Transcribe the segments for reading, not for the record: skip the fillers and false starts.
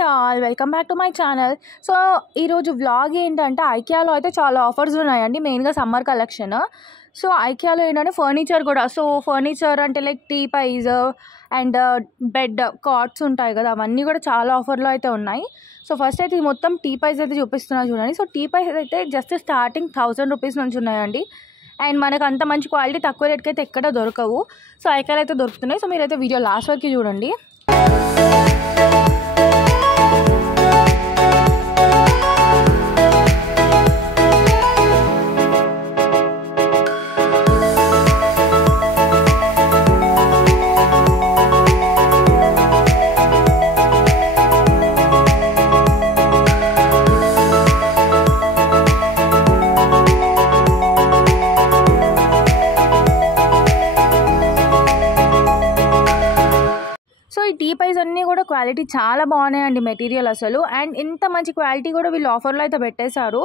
Hi all welcome back to my channel. So ఈరోజు vlog ఏంటంటే ఐకియాలో అయితే చాలా ఆఫర్స్ ఉన్నాయండి, మెయిన్గా సమ్మర్ కలెక్షన్. సో ఐకియాలో ఏంటంటే ఫర్నిచర్ కూడా, సో ఫర్నిచర్ అంటే లైక్ టీపైజ్ అండ్ బెడ్ కాట్స్ ఉంటాయి కదా, అవన్నీ కూడా చాలా ఆఫర్లో అయితే ఉన్నాయి. సో ఫస్ట్ అయితే ఈ మొత్తం టీపైజ్ అయితే చూపిస్తున్నా చూడండి. సో టీపైజ్ అయితే జస్ట్ స్టార్టింగ్ 1000 రూపీస్ నుంచి ఉన్నాయండి. అండ్ మనకు అంత మంచి క్వాలిటీ తక్కువ రేట్కి అయితే ఎక్కడ దొరకవు. సో ఐకియాలో అయితే దొరుకుతున్నాయి. సో మీరైతే వీడియో లాస్ట్ వరకు చూడండి. సో ఈ టీపైజ్ అన్నీ కూడా క్వాలిటీ చాలా బాగున్నాయండి, మెటీరియల్ అసలు. అండ్ ఇంత మంచి క్వాలిటీ కూడా వీళ్ళు ఆఫర్లో అయితే పెట్టేశారు.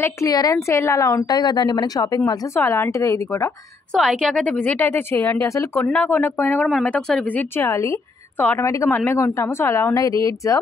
లైక్ క్లియరెన్స్ సేల్ అలా ఉంటాయి కదండి మనకి షాపింగ్ మాల్స్, సో అలాంటిదే ఇది కూడా. సో ఐకియాకి అయితే విజిట్ అయితే చేయండి. అసలు కొనకపోయినా కూడా మనమైతే ఒకసారి విజిట్ చేయాలి. సో ఆటోమేటిక్గా మనమే కొంటాము. సో అలా ఉన్నాయి రేట్స్.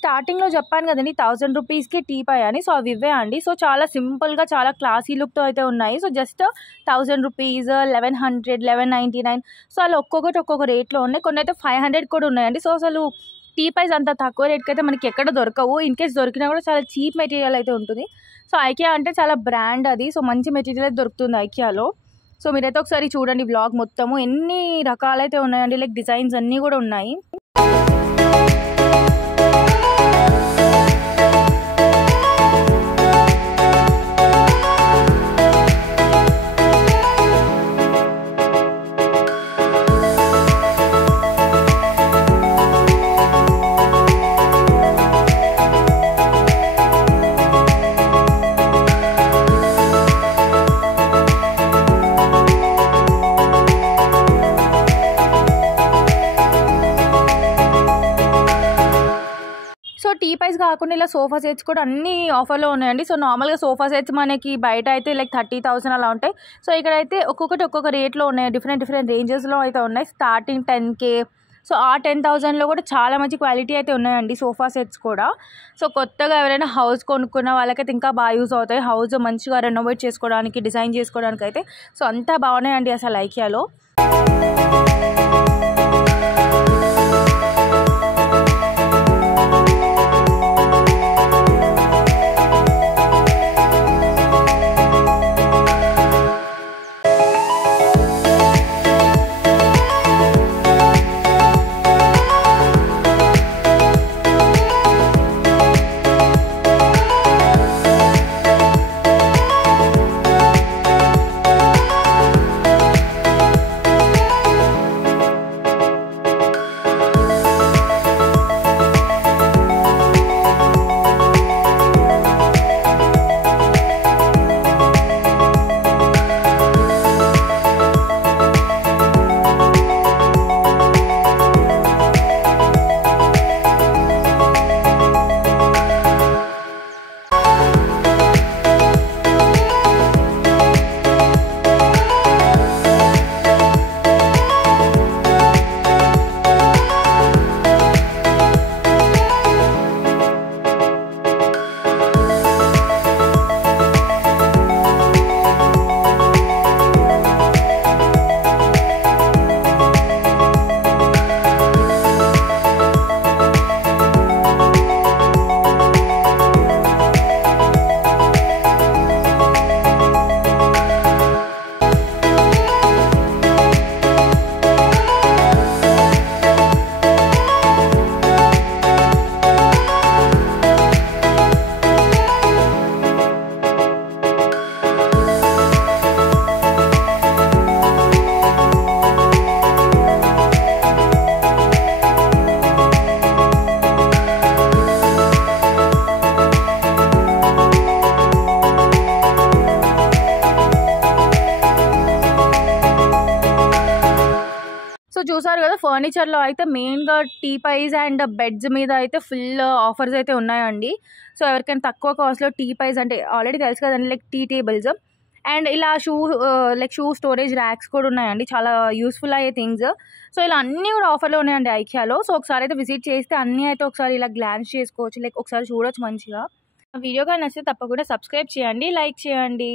స్టార్టింగ్లో చెప్పాను కదండి 1000 రూపీస్కి టీపై అని. సో అవి ఇవే అండి. సో చాలా సింపుల్గా చాలా క్లాసీ లుక్తో అయితే ఉన్నాయి. So just 1000 rupees, 1100, 1199. సో అలా ఒక్కొక్క రేట్లో ఉన్నాయి. కొన్ని అయితే 500 కూడా ఉన్నాయండి. సో అసలు టీపైస్ అంత తక్కువ రేట్కి అయితే మనకి ఎక్కడ దొరకవు. ఇన్ కేస్ దొరికినా కూడా చాలా చీప్ మెటీరియల్ అయితే ఉంటుంది. సో ఐకియా అంటే చాలా బ్రాండ్ అది. సో మంచి మెటీరియల్ అయితే దొరుకుతుంది ఐకియాలో. సో మీరైతే ఒకసారి చూడండి బ్లాగ్ మొత్తము. ఎన్ని రకాలైతే ఉన్నాయండి, లైక్ డిజైన్స్ అన్నీ కూడా ఉన్నాయి. సో టీపైస్ కాకుండా ఇలా సోఫా సెట్స్ కూడా అన్ని ఆఫర్లో ఉన్నాయండి. సో నార్మల్గా సోఫా సెట్స్ మనకి బయట అయితే లైక్ 30,000 అలా ఉంటాయి. సో ఇక్కడైతే ఒక్కొక్క రేట్లో ఉన్నాయి. డిఫరెంట్ రేంజెస్లో అయితే ఉన్నాయి. Starting 10K. సో ఆ 10,000లో కూడా చాలా మంచి క్వాలిటీ అయితే ఉన్నాయండి సోఫా సెట్స్ కూడా. సో కొత్తగా ఎవరైనా హౌస్ కొనుక్కున్న వాళ్ళకైతే ఇంకా బాగా యూజ్ అవుతాయి. హౌస్ మంచిగా రెనోవేట్ చేసుకోవడానికి, డిజైన్ చేసుకోవడానికి అయితే. సో అంతా బాగున్నాయండి అసలు ఐకియాలో. సో చూసారు కదా, ఫర్నిచర్లో అయితే మెయిన్గా టీపైస్ అండ్ బెడ్స్ మీద అయితే ఫుల్ ఆఫర్స్ అయితే ఉన్నాయండి. సో ఎవరికైనా తక్కువ కాస్ట్లో టీపైస్ అంటే ఆల్రెడీ తెలుసు కదండి, లైక్ టీ టేబుల్స్ అండ్ ఇలా షూ స్టోరేజ్ ర్యాక్స్ కూడా ఉన్నాయండి, చాలా యూస్ఫుల్ అయ్యే థింగ్స్. సో ఇలా అన్నీ కూడా ఆఫర్లో ఉన్నాయండి ఐకియాలో. సో ఒకసారి అయితే విజిట్ చేస్తే అన్నీ అయితే ఒకసారి ఇలా గ్లాన్స్ చేసుకోవచ్చు, లైక్ ఒకసారి చూడొచ్చు మంచిగా. వీడియో కానీ నచ్చితే తప్పకుండా సబ్స్క్రైబ్ చేయండి, లైక్ చేయండి.